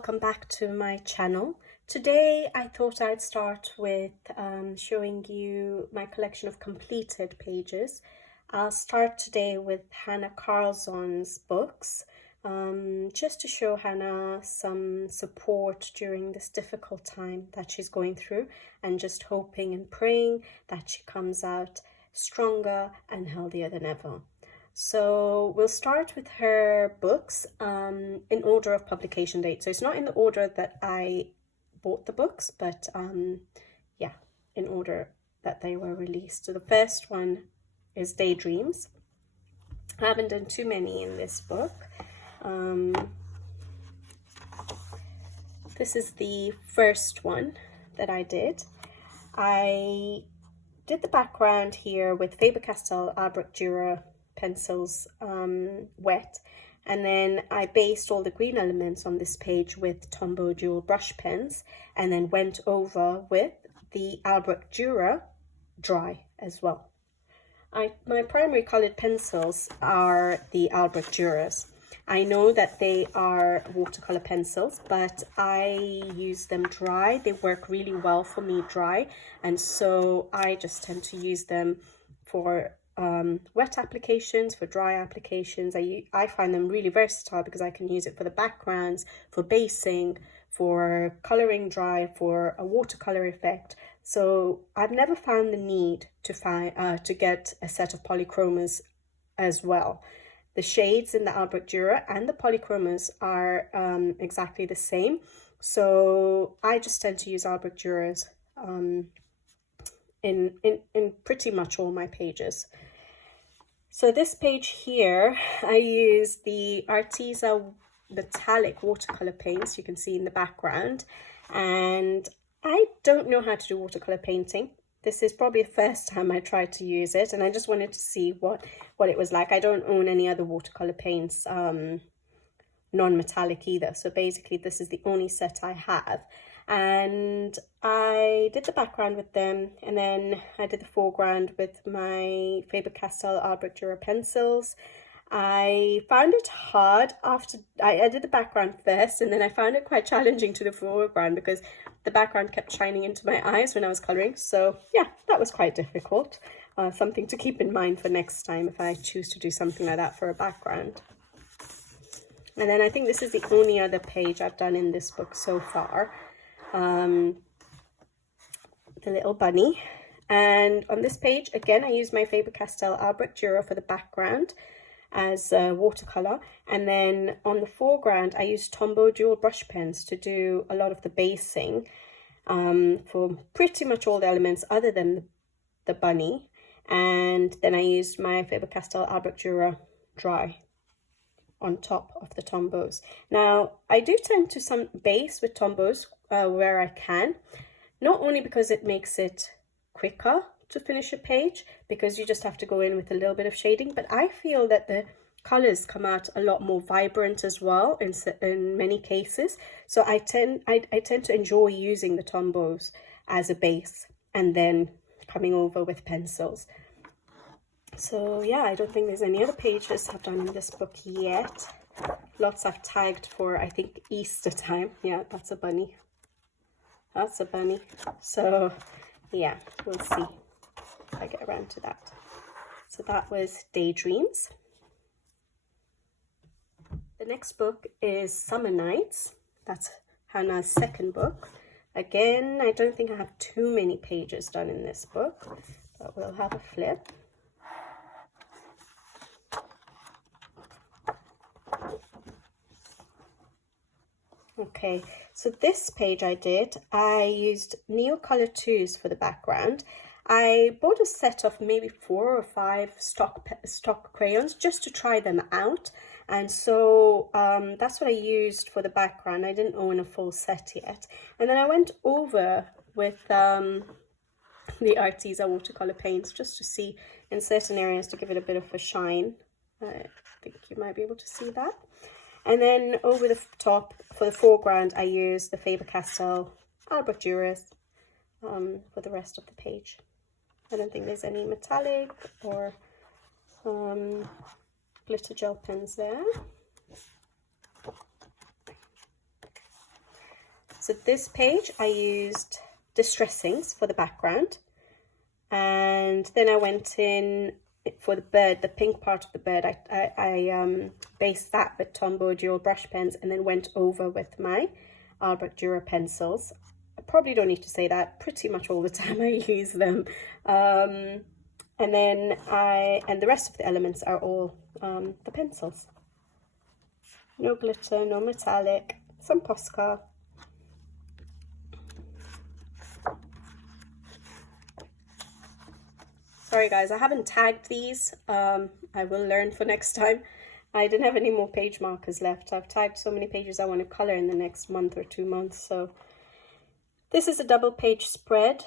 welcome back to my channel. Today I thought I'd start with showing you my collection of completed pages. I'll start today with Hanna Karlzon's books, just to show Hanna some support during this difficult time that she's going through, and just hoping and praying that she comes out stronger and healthier than ever. So we'll start with her books in order of publication date. So it's not in the order that I bought the books, but yeah, in order that they were released. So the first one is Daydreams. I haven't done too many in this book. This is the first one that I did. I did the background here with Faber-Castell Albrecht Dürer pencils wet, and then I based all the green elements on this page with Tombow dual brush pens, and then went over with the Albrecht Dürer dry as well. My primary colored pencils are the Albrecht Dürers. I know that they are watercolor pencils, but I use them dry. They work really well for me dry, and so I just tend to use them for wet applications, for dry applications. I find them really versatile because I can use it for the backgrounds, for basing, for coloring dry, for a watercolor effect. So I've never found the need to get a set of polychromas as well. The shades in the Albrecht Dürer and the polychromas are exactly the same. So I just tend to use Albrecht Dürers in pretty much all my pages. So this page here, I use the Arteza metallic watercolor paints you can see in the background, and I don't know how to do watercolor painting. This is probably the first time I tried to use it, and I just wanted to see what it was like. I don't own any other watercolor paints, non-metallic either, so basically this is the only set I have. And I did the background with them, and then I did the foreground with my Faber-Castell Albrecht Dürer pencils. I found it hard after I did the background first, and then I found it quite challenging to the foreground because the background kept shining into my eyes when I was coloring. So yeah, that was quite difficult. Something to keep in mind for next time if I choose to do something like that for a background. And then I think this is the only other page I've done in this book so far. The little bunny, and on this page again I used my Faber-Castell Albrecht Dürer for the background as watercolor, and then on the foreground I used Tombow dual brush pens to do a lot of the basing for pretty much all the elements other than the bunny, and then I used my Faber-Castell Albrecht Dürer dry on top of the Tombows. Now I do tend to base with Tombows where I can, not only because it makes it quicker to finish a page, because you just have to go in with a little bit of shading, but I feel that the colors come out a lot more vibrant as well in many cases. So I tend to enjoy using the Tombows as a base and then coming over with pencils. So yeah, I don't think there's any other pages I've done in this book yet. Lots I've tagged for, I think, Easter time. Yeah, that's a bunny. That's a bunny. So yeah, we'll see if I get around to that. So that was Daydreams. The next book is Summer Nights. That's Hanna's second book. Again, I don't think I have too many pages done in this book, but we'll have a flip. Okay, so this page I used Neocolor 2s for the background. I bought a set of maybe 4 or 5 stock crayons just to try them out, and so that's what I used for the background. I didn't own a full set yet, and then I went over with the Arteza watercolor paints just to see in certain areas to give it a bit of a shine. I think you might be able to see that. And then over the top, for the foreground, I used the Faber-Castell Albrecht Dürers for the rest of the page. I don't think there's any metallic or glitter gel pens there. So this page I used distressings for the background, and then I went in for the bird, the pink part of the bird. I based that with Tombow dual brush pens, and then went over with my Albrecht Dürer pencils. I probably don't need to say that, pretty much all the time I use them. And then the rest of the elements are all the pencils. No glitter, no metallic, some Posca. Sorry guys, I haven't tagged these. I will learn for next time. I didn't have any more page markers left. I've tagged so many pages I want to color in the next month or 2 months. So this is a double page spread.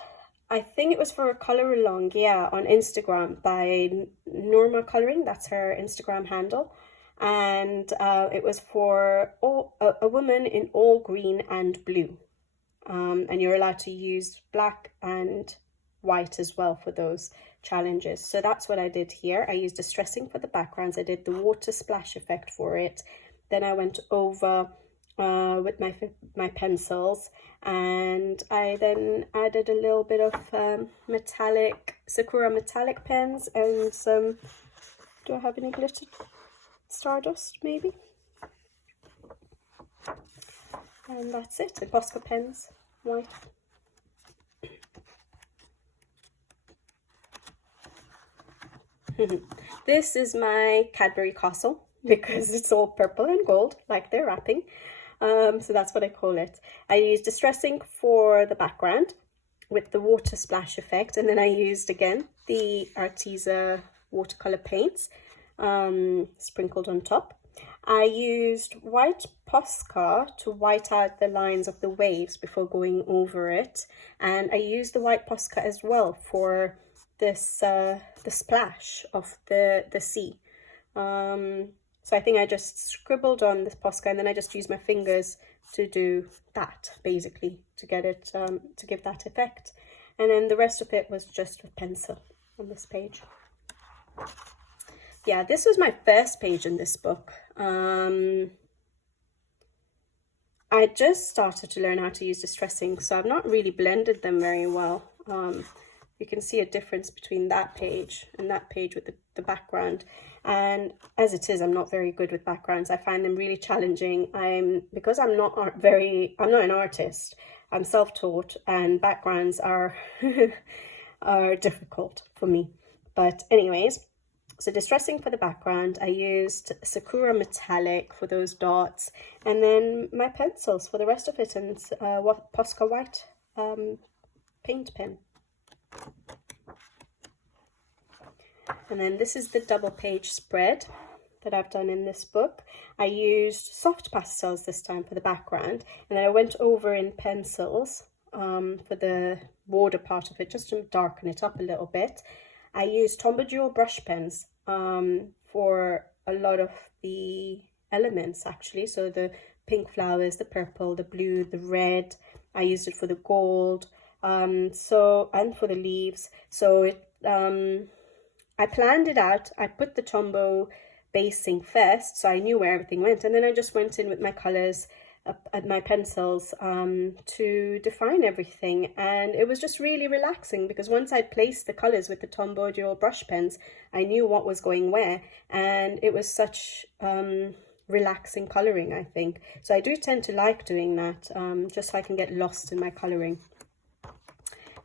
I think it was for a color along, yeah, on Instagram by Norma Coloring. That's her Instagram handle. And it was for a woman in all green and blue. And you're allowed to use black and white as well for those challenges. So that's what I did here. I used distressing for the backgrounds. I did the water splash effect for it. Then I went over with my pencils, and I then added a little bit of metallic, Sakura metallic pens, and some, do I have any glitter? Stardust maybe? And that's it, and Posca pens, white. This is my Cadbury Castle because it's all purple and gold like they're wrapping. So that's what I call it. I used distressing for the background with the water splash effect, and then I used again the Arteza watercolor paints sprinkled on top. I used white Posca to white out the lines of the waves before going over it, and I used the white Posca as well for this the splash of the sea. So I think I just scribbled on this Posca, and then I just used my fingers to do that, basically, to get it to give that effect. And then the rest of it was just with pencil on this page. Yeah, this was my first page in this book. I just started to learn how to use distressing, so I've not really blended them very well. You can see a difference between that page and that page with the background. And as it is, I'm not very good with backgrounds. I find them really challenging. Because I'm not an artist. I'm self-taught, and backgrounds are are difficult for me. But anyways, so distressing for the background, I used Sakura metallic for those dots, and then my pencils for the rest of it, and Posca white paint pen. And then this is the double page spread that I've done in this book. I used soft pastels this time for the background, and then I went over in pencils for the border part of it, just to darken it up a little bit. I used Tombow dual brush pens for a lot of the elements, actually. So the pink flowers, the purple, the blue, the red. I used it for the gold, and for the leaves. So it I planned it out. I put the Tombow basing first, so I knew where everything went, and then I just went in with my colors and my pencils to define everything. And it was just really relaxing, because once I placed the colors with the Tombow dual brush pens, I knew what was going where, and it was such relaxing coloring, I think. So I do tend to like doing that, just so I can get lost in my coloring.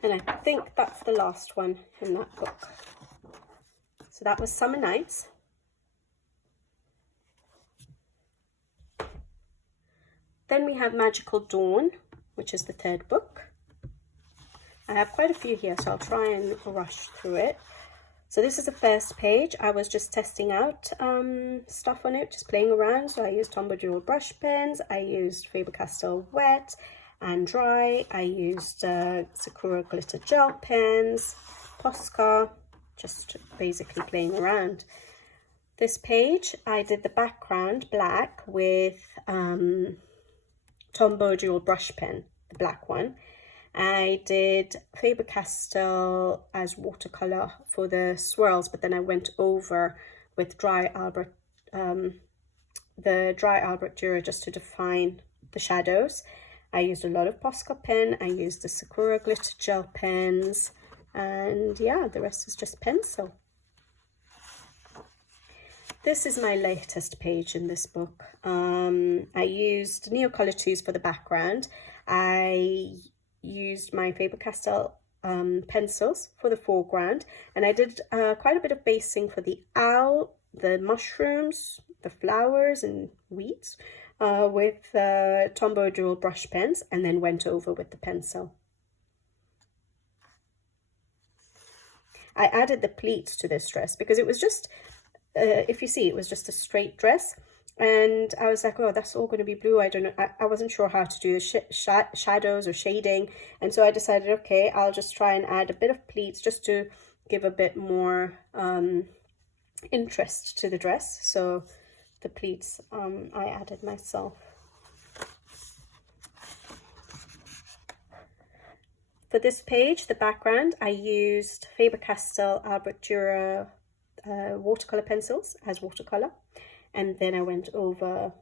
And I think that's the last one in that book. So that was Summer Nights. Then we have Magical Dawn, which is the third book. I have quite a few here, so I'll try and rush through it. So this is the first page. I was just testing out stuff on it, just playing around. So I used Tombow dual brush pens. I used Faber-Castell wet and dry. I used Sakura glitter gel pens, Posca, just basically playing around. This page, I did the background black with Tombow dual brush pen, the black one. I did Faber-Castell as watercolor for the swirls, but then I went over with the dry Albrecht Dürer just to define the shadows. I used a lot of Posca pen. I used the Sakura glitter gel pens, and yeah, the rest is just pencil. This is my latest page in this book. I used Neocolor 2s for the background. I used my Faber-Castell pencils for the foreground, and I did quite a bit of basing for the owl, the mushrooms, the flowers and weeds with Tombow dual brush pens, and then went over with the pencil. I added the pleats to this dress because it was just, if you see, it was just a straight dress. And I was like, oh, that's all going to be blue. I don't know. I wasn't sure how to do the shadows or shading. And so I decided, okay, I'll just try and add a bit of pleats just to give a bit more interest to the dress. So the pleats I added myself. For this page, the background, I used Faber-Castell Albrecht Dürer watercolor pencils as watercolor. And then I went over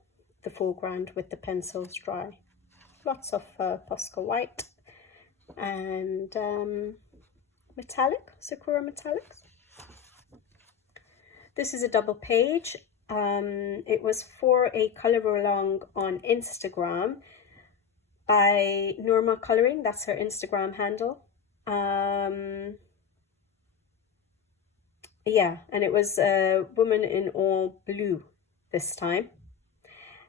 the foreground with the pencils dry. Lots of Posca white and metallic, Sakura metallics. This is a double page. It was for a color along on Instagram by Norma Coloring. That's her Instagram handle. Yeah, and it was a woman in all blue this time,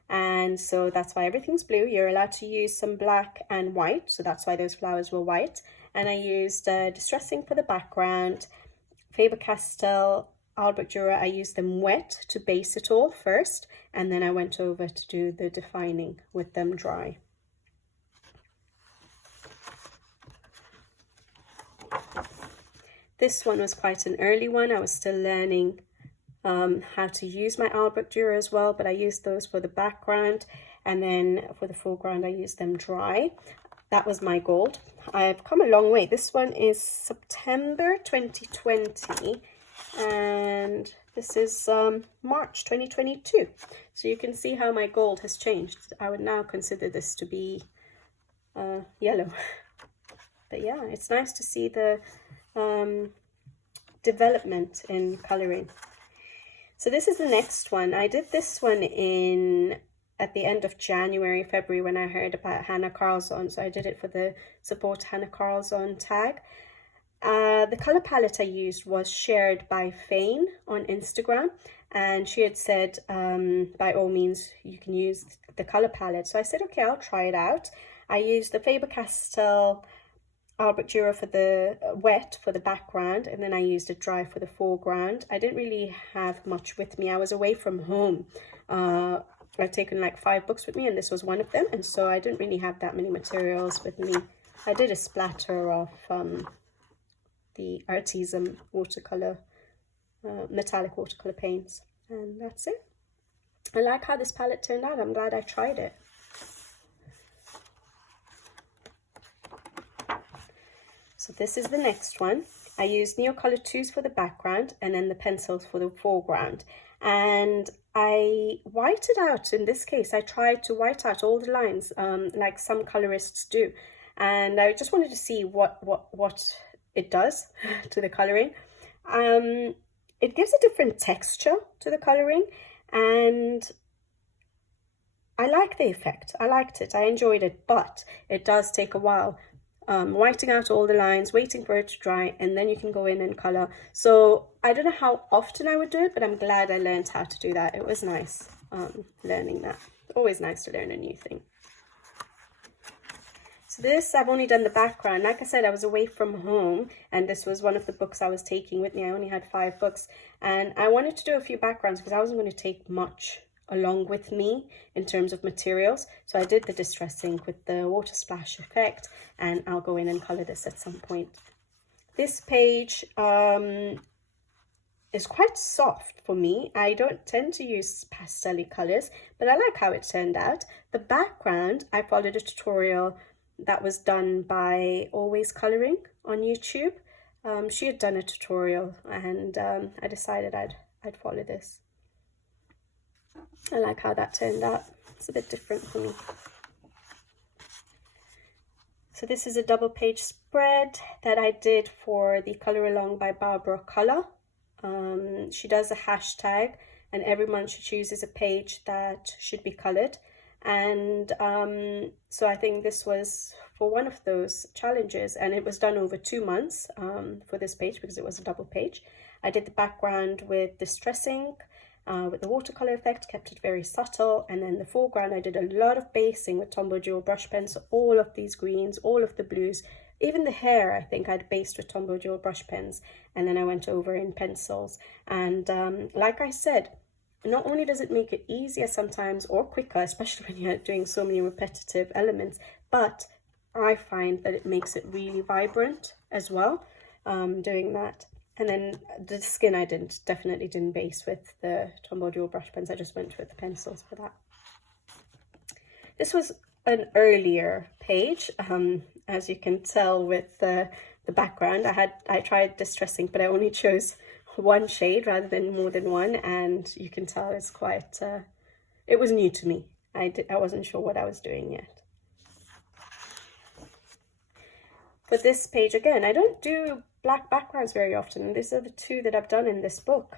and so that's why everything's blue. You're allowed to use some black and white, so that's why those flowers were white. And I used distressing for the background, Faber-Castell Albrecht Dürer. I used them wet to base it all first, and then I went over to do the defining with them dry. This one was quite an early one. I was still learning how to use my Albrecht Dürer as well, but I used those for the background, and then for the foreground I used them dry. That was my gold. I've come a long way. This one is September 2020, and this is March 2022. So you can see how my gold has changed. I would now consider this to be yellow. But yeah, it's nice to see the development in coloring. So this is the next one. I did this one at the end of January, February, when I heard about Hanna Karlzon. So I did it for the Support Hanna Karlzon tag. The color palette I used was shared by Fane on Instagram, and she had said by all means you can use the color palette. So I said, okay, I'll try it out. I used the Faber-Castell Albrecht Dürer for the wet for the background, and then I used it dry for the foreground. I didn't really have much with me. I was away from home. I'd taken like 5 books with me, and this was one of them, and so I didn't really have that many materials with me. I did a splatter of the Arteza watercolor, metallic watercolor paints, and that's it. I like how this palette turned out. I'm glad I tried it. So this is the next one. I used Neocolor 2s for the background and then the pencils for the foreground. And I whited out, in this case, I tried to white out all the lines like some colorists do. And I just wanted to see what it does to the coloring. It gives a different texture to the coloring, and I like the effect. I liked it. I enjoyed it, but it does take a while. Whiting out all the lines, waiting for it to dry, and then you can go in and color. So I don't know how often I would do it, but I'm glad I learned how to do that. It was nice learning that. Always nice to learn a new thing. So this, I've only done the background. Like I said, I was away from home, and this was one of the books I was taking with me. I only had 5 books, and I wanted to do a few backgrounds because I wasn't going to take much along with me in terms of materials. So I did the distressing with the water splash effect, and I'll go in and color this at some point. This page is quite soft for me. I don't tend to use pastel-y colors, but I like how it turned out. The background, I followed a tutorial that was done by Always Coloring on YouTube. She had done a tutorial, and I decided I'd follow this. I like how that turned out. It's a bit different for me. So this is a double page spread that I did for the Color Along by Barbara Color. She does a hashtag, and every month she chooses a page that should be colored. And so I think this was for one of those challenges, and it was done over 2 months for this page because it was a double page. I did the background with distressing, with the watercolor effect, kept it very subtle, and then the foreground I did a lot of basing with Tombow Dual brush pens, so all of these greens, all of the blues, even the hair I think I'd based with Tombow Dual brush pens, and then I went over in pencils. And like I said, not only does it make it easier sometimes or quicker, especially when you're doing so many repetitive elements, but I find that it makes it really vibrant as well, doing that. And then the skin I definitely didn't base with the Tombow Dual brush pens. I just went with the pencils for that. This was an earlier page, as you can tell with the background. I tried distressing, but I only chose one shade rather than more than one, and you can tell it's quite it was new to me. I wasn't sure what I was doing yet. For this page again, I don't do black backgrounds very often, and these are the two that I've done in this book.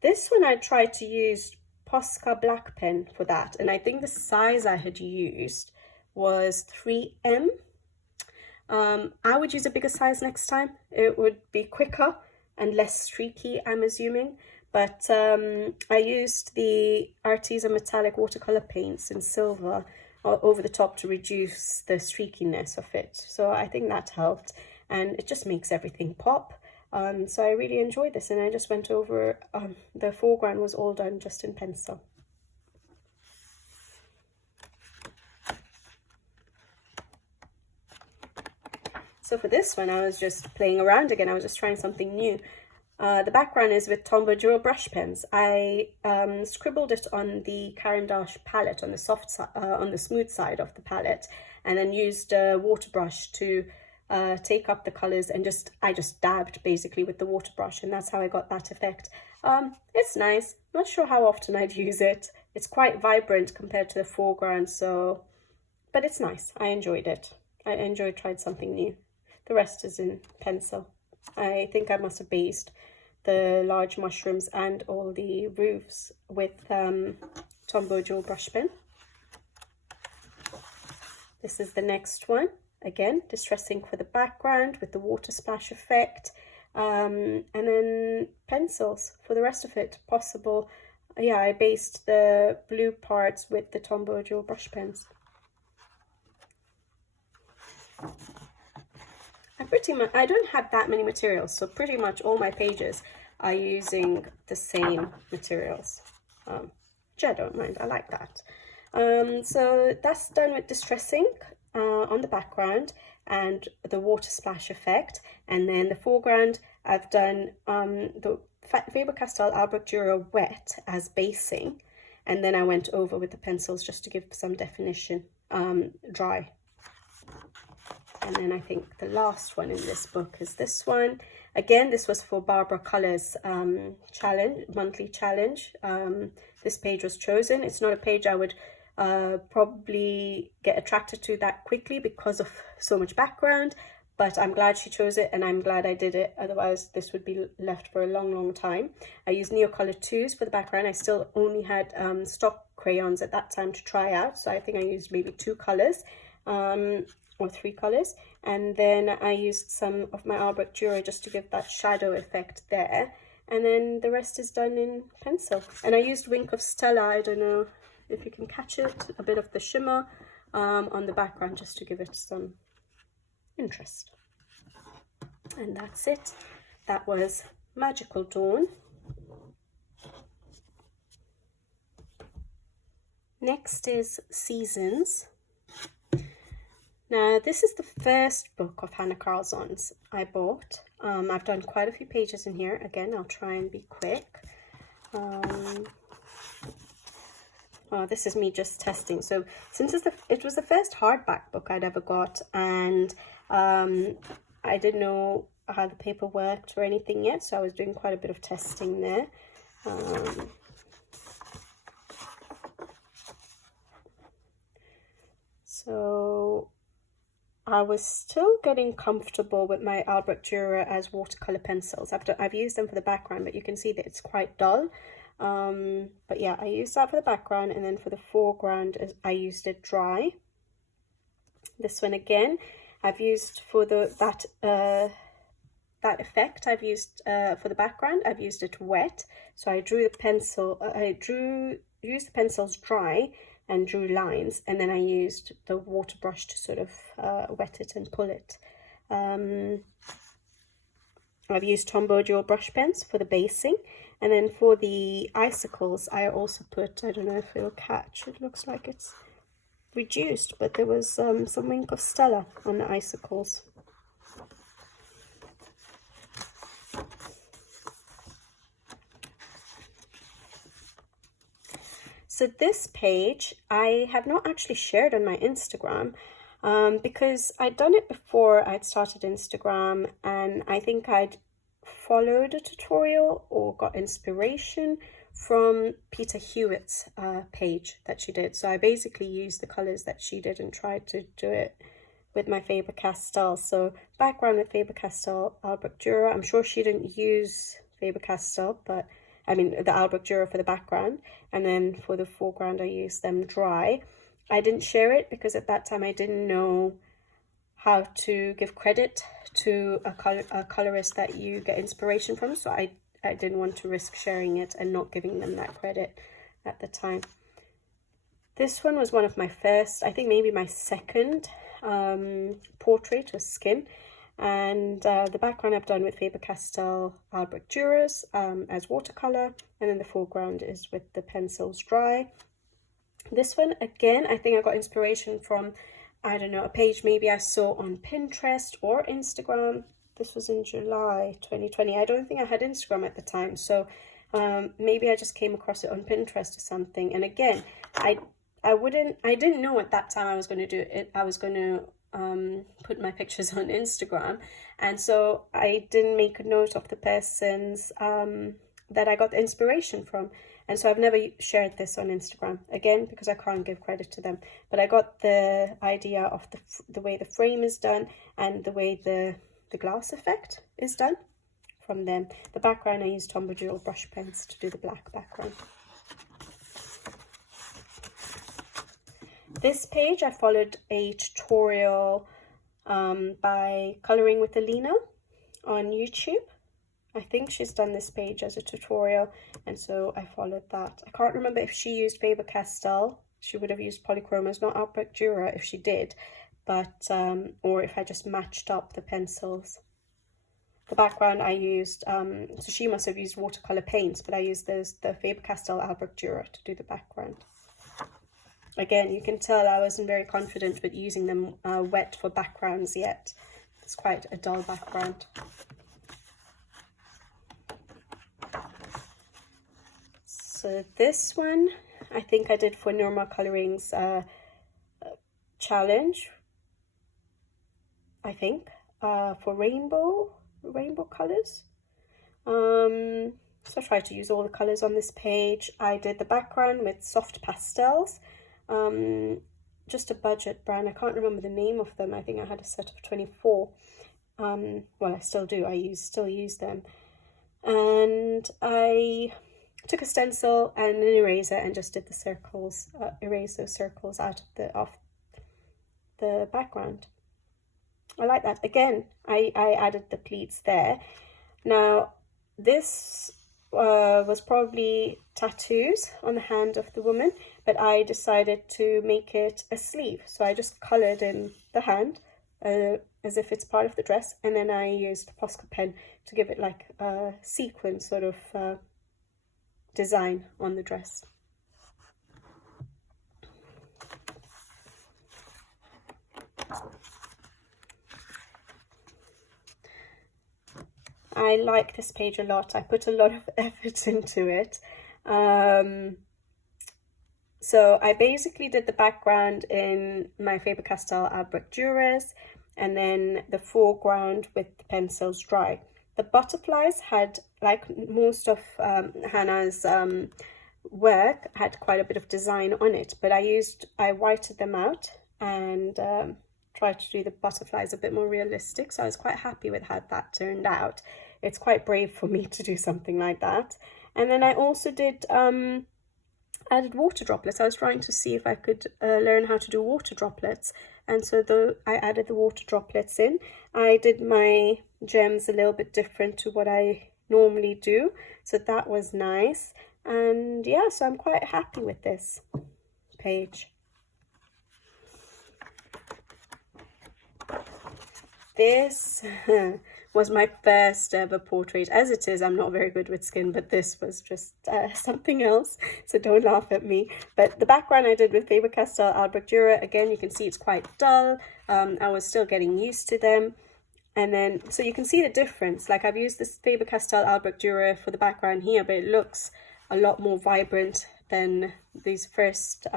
This one I tried to use Posca black pen for that, and I think the size I had used was 3M. I would use a bigger size next time. It would be quicker and less streaky, I'm assuming. But I used the Arteza metallic watercolor paints in silver over the top to reduce the streakiness of it. So I think that helped, and it just makes everything pop. So I really enjoyed this, and I just went over, the foreground was all done just in pencil. So for this one, I was just playing around again. I was just trying something new. The background is with Tombow Dual brush pens. I scribbled it on the Caran d'Ache palette, on the soft side, on the smooth side of the palette, and then used a water brush to take up the colors, and I just dabbed basically with the water brush, and that's how I got that effect. It's nice. Not sure how often I'd use it. It's quite vibrant compared to the foreground, so, but it's nice. I enjoyed it. I enjoyed trying something new. The rest is in pencil. I think I must have based the large mushrooms and all the roofs with Tombow Dual brush pen. This is the next one. Again, distressing for the background with the water splash effect. And then pencils for the rest of it, possible. Yeah, I based the blue parts with the Tombow Dual brush pens. I don't have that many materials, so pretty much all my pages are using the same materials, which I don't mind. I like that. So that's done with distressing on the background and the water splash effect, and then the foreground I've done the Faber-Castell Albrecht Dürer wet as basing, and then I went over with the pencils just to give some definition, dry. And then I think the last one in this book is this one. Again, this was for Barbara Color's monthly challenge. This page was chosen. It's not a page I would probably get attracted to that quickly because of so much background, but I'm glad she chose it, and I'm glad I did it. Otherwise, this would be left for a long, long time. I used Neocolor 2s for the background. I still only had stock crayons at that time to try out, so I think I used maybe 2 colors. Or 3 colors, and then I used some of my Albrecht Dürer just to give that shadow effect there, and then the rest is done in pencil. And I used Wink of Stella, I don't know if you can catch it, a bit of the shimmer on the background just to give it some interest. And that's it. That was Magical Dawn. Next is Seasons. Now, this is the first book of Hanna Karlzon's I bought. I've done quite a few pages in here. Again, I'll try and be quick. This is me just testing. So since it was the first hardback book I'd ever got, and I didn't know how the paper worked or anything yet, so I was doing quite a bit of testing there. So I was still getting comfortable with my Albrecht Dürer as watercolor pencils. I've used them for the background, but you can see that it's quite dull. But yeah, I used that for the background, and then for the foreground I used it dry. This one again, I've used for that effect. I've used for the background, I've used it wet. So I drew the pencil. Used the pencils dry and drew lines, and then I used the water brush to sort of wet it and pull it. I've used Tombow dual brush pens for the basing, and then for the icicles I also put, I don't know if it'll catch, it looks like it's reduced, but there was some Wink of Stella on the icicles. So this page I have not actually shared on my Instagram because I'd done it before I'd started Instagram, and I think I'd followed a tutorial or got inspiration from Peter Hewitt's page that she did. So I basically used the colors that she did and tried to do it with my Faber-Castell. So background with Faber-Castell, Albrecht Dürer. I'm sure she didn't use Faber-Castell, but I mean the Albrecht Dürer for the background, and then for the foreground I used them dry. I didn't share it because at that time I didn't know how to give credit to a colorist that you get inspiration from, so I didn't want to risk sharing it and not giving them that credit at the time. This one was one of my first, I think maybe my second portrait or skin. And the background I've done with Faber-Castell Albrecht Dürers as watercolor, and then the foreground is with the pencils dry. This one, again, I think I got inspiration from, I don't know, a page maybe I saw on Pinterest or Instagram. This was in July 2020. I don't think I had Instagram at the time, so maybe I just came across it on Pinterest or something. And again, I didn't know at that time I was going to do it. I was going to put my pictures on Instagram, and so I didn't make a note of the persons that I got the inspiration from, and so I've never shared this on Instagram, again because I can't give credit to them, but I got the idea of the way the frame is done and the way the glass effect is done from them. The background I used Tombow dual brush pens to do the black background. This page I followed a tutorial by Coloring with Alina on YouTube. I think she's done this page as a tutorial, and so I followed that. I can't remember if she used Faber-Castell. She would have used polychromos, not Albrecht Dürer if she did, but or if I just matched up the pencils. The background I used, so she must have used watercolor paints, but I used the Faber-Castell Albrecht Dürer to do the background. Again, you can tell I wasn't very confident with using them wet for backgrounds yet. It's quite a dull background. So this one, I think I did for Norma Coloring's challenge, I think, for rainbow colors. So I tried to use all the colors on this page. I did the background with soft pastels. Just a budget brand. I can't remember the name of them. I think I had a set of 24. Well, I still do. I still use them. And I took a stencil and an eraser and just did the circles, erase those circles out of the background. I like that. Again, I added the pleats there. Now, this was probably tattoos on the hand of the woman, but I decided to make it a sleeve. So I just coloured in the hand as if it's part of the dress, and then I used the Posca pen to give it like a sequin sort of design on the dress. I like this page a lot. I put a lot of effort into it. So I basically did the background in my Faber-Castell Albrecht Dürers, and then the foreground with the pencils dry. The butterflies had, like most of Hannah's work, had quite a bit of design on it, but I whited them out and tried to do the butterflies a bit more realistic, so I was quite happy with how that turned out. It's quite brave for me to do something like that. And then I also did added water droplets. I was trying to see if I could learn how to do water droplets, and so I added the water droplets in. I did my gems a little bit different to what I normally do, so that was nice. And yeah, so I'm quite happy with this page. This was my first ever portrait. As it is, I'm not very good with skin, but this was just something else, so don't laugh at me. But the background I did with Faber-Castell Albrecht Dürer, again, you can see it's quite dull. I was still getting used to them. And then, so you can see the difference. Like, I've used this Faber-Castell Albrecht Dürer for the background here, but it looks a lot more vibrant than these first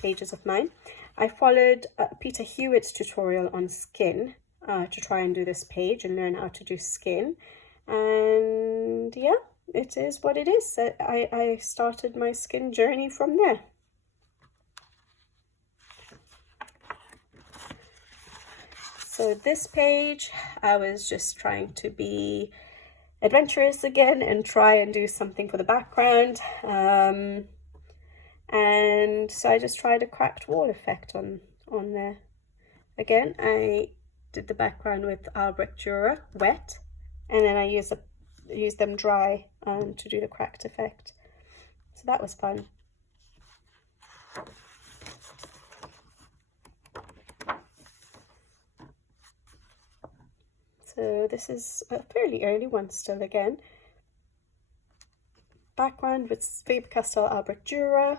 pages of mine. I followed Peter Hewitt's tutorial on skin to try and do this page and learn how to do skin. And yeah, it is what it is. I started my skin journey from there. So this page, I was just trying to be adventurous again and try and do something for the background. And so I just tried a cracked wall effect on there. Again, I did the background with Albrecht Dürer wet, and then I used them dry to do the cracked effect. So that was fun. So this is a fairly early one still again. Background with Faber-Castell Albrecht Dürer.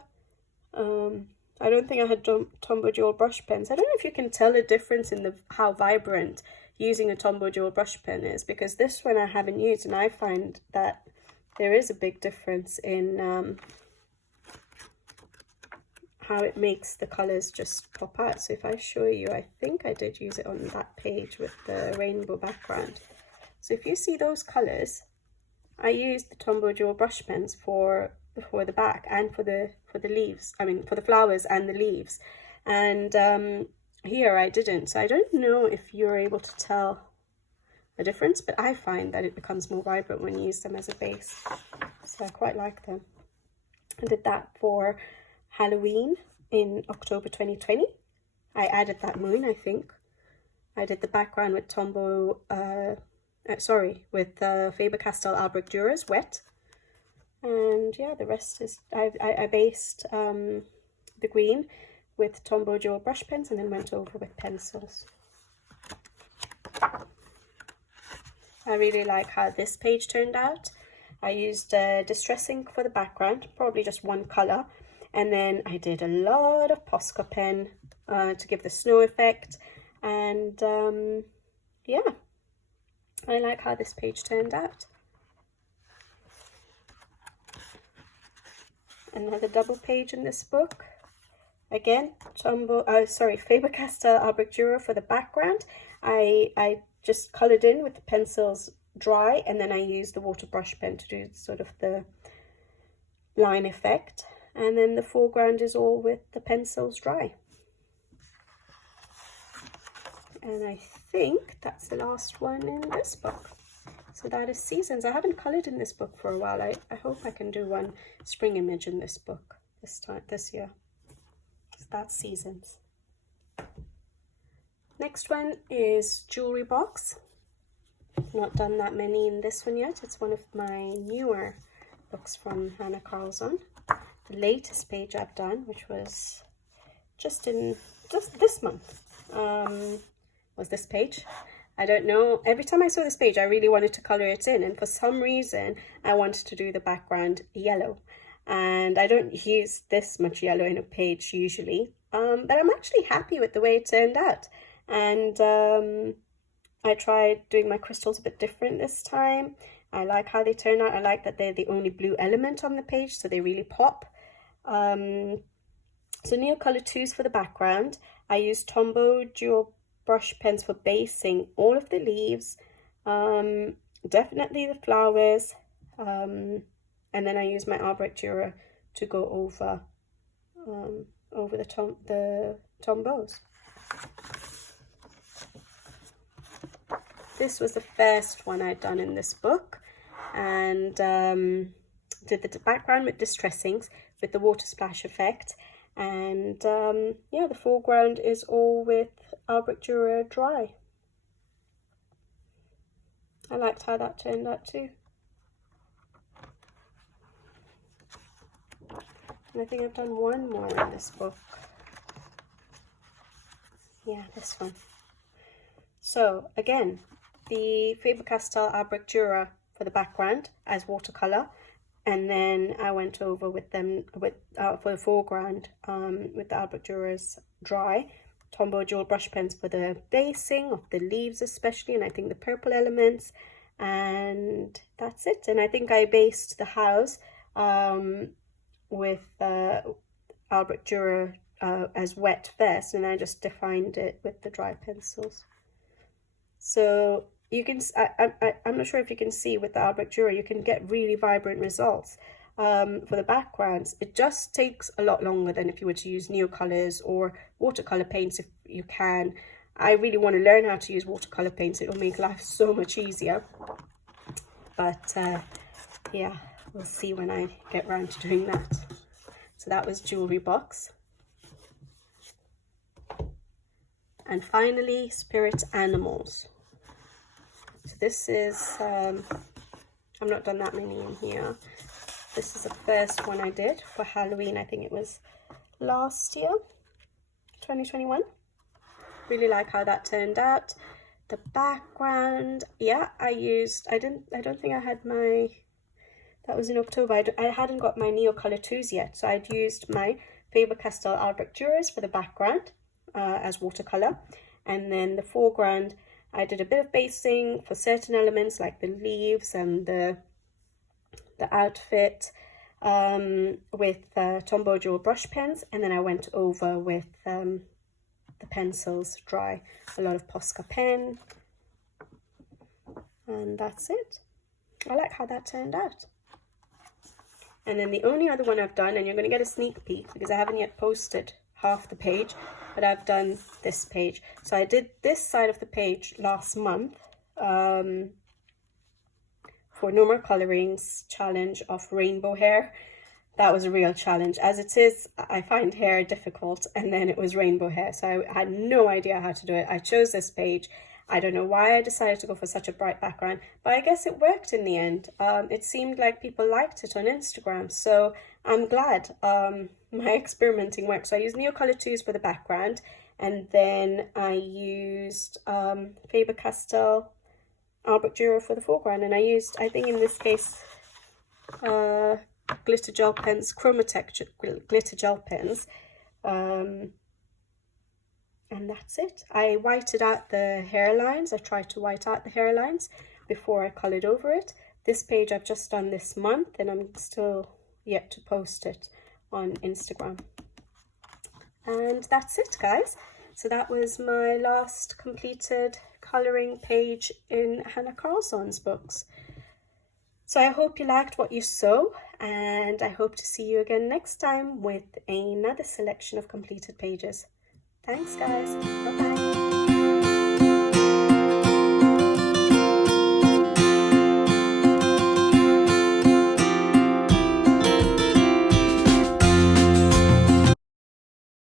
I don't think I had Tombow dual brush pens. I don't know if you can tell a difference in how vibrant using a Tombow dual brush pen is, because this one I haven't used, and I find that there is a big difference in how it makes the colours just pop out. So if I show you, I think I did use it on that page with the rainbow background. So if you see those colours, I used the Tombow dual brush pens for the back and for the leaves, I mean for the flowers and the leaves, and here I didn't. So I don't know if you're able to tell a difference, but I find that it becomes more vibrant when you use them as a base, so I quite like them. I did that for Halloween in October 2020. I added that moon, I think. I did the background with with Faber-Castell Albrecht Dürer's wet. And yeah, the rest is, I based the green with Tombow dual brush pens and then went over with pencils. I really like how this page turned out. I used Distress ink for the background, probably just one colour. And then I did a lot of Posca pen to give the snow effect. And yeah, I like how this page turned out. Another double page in this book. Again, Faber-Castell Albrecht Dürer for the background. I just coloured in with the pencils dry, and then I used the water brush pen to do sort of the line effect. And then the foreground is all with the pencils dry. And I think that's the last one in this book. So that is Seasons. I haven't coloured in this book for a while. I hope I can do one spring image in this book this year. So that's Seasons. Next one is Jewelry Box. Not done that many in this one yet. It's one of my newer books from Hanna Karlzon. The latest page I've done, which was just this month, was this page. I don't know, every time I saw this page I really wanted to colour it in, and for some reason I wanted to do the background yellow, and I don't use this much yellow in a page usually, but I'm actually happy with the way it turned out. And I tried doing my crystals a bit different this time. I like how they turn out. I like that they're the only blue element on the page, so they really pop. So Neocolor 2s for the background. I used Tombow dual brush pens for basing all of the leaves, definitely the flowers, and then I use my Albrecht Dürer to go over the tombows. this was the first one I'd done in this book, and did the background with distressings with the water splash effect, and yeah, the foreground is all with Albrecht Dürer dry. I liked how that turned out too. And I think I've done one more in this book. Yeah, this one. So again, the Faber-Castell Albrecht Dürer for the background as watercolor, and then I went over with them with for the foreground with the Albrecht Dürer's dry. Tombow Dual brush pens for the basing of the leaves especially, and I think the purple elements, and that's it. And I think I based the house with Albrecht Dürer as wet first, and I just defined it with the dry pencils. So you can, I'm not sure if you can see with the Albrecht Dürer, you can get really vibrant results. For the backgrounds, it just takes a lot longer than if you were to use neocolors or watercolor paints if you can. I really want to learn how to use watercolor paints. It will make life so much easier. But yeah, we'll see when I get around to doing that. So that was Jewelry Box. And finally, Spirit Animals. So this is, I've not done that many in here. This is the first one I did for Halloween. I think it was last year, 2021. Really like how that turned out. The background, yeah, I don't think I had my, that was in October. I hadn't got my Neocolor 2s yet. So I'd used my Faber-Castell Albrecht Dürers for the background as watercolor. And then the foreground, I did a bit of basing for certain elements like the leaves and the outfit with Tombow Dual brush pens, and then I went over with the pencils dry, a lot of Posca pen, and that's it. I like how that turned out. And then the only other one I've done, and you're going to get a sneak peek because I haven't yet posted half the page, but I've done this page. So I did this side of the page last month for No More Colorings challenge of rainbow hair. That was a real challenge. As it is, I find hair difficult, and then it was rainbow hair. So I had no idea how to do it. I chose this page. I don't know why I decided to go for such a bright background, but I guess it worked in the end. It seemed like people liked it on Instagram, so I'm glad my experimenting worked. So I used Neocolor 2s for the background, and then I used Faber-Castell Albrecht Dürer for the foreground, and I used, I think in this case, glitter gel pens, Chromatech glitter gel pens, and that's it. I whited out the hairlines. I tried to white out the hairlines before I colored over it. This page I've just done this month, and I'm still yet to post it on Instagram. And that's it, guys. So that was my last completed colouring page in Hanna Karlzon's books. So I hope you liked what you saw, and I hope to see you again next time with another selection of completed pages. Thanks, guys. Bye-bye.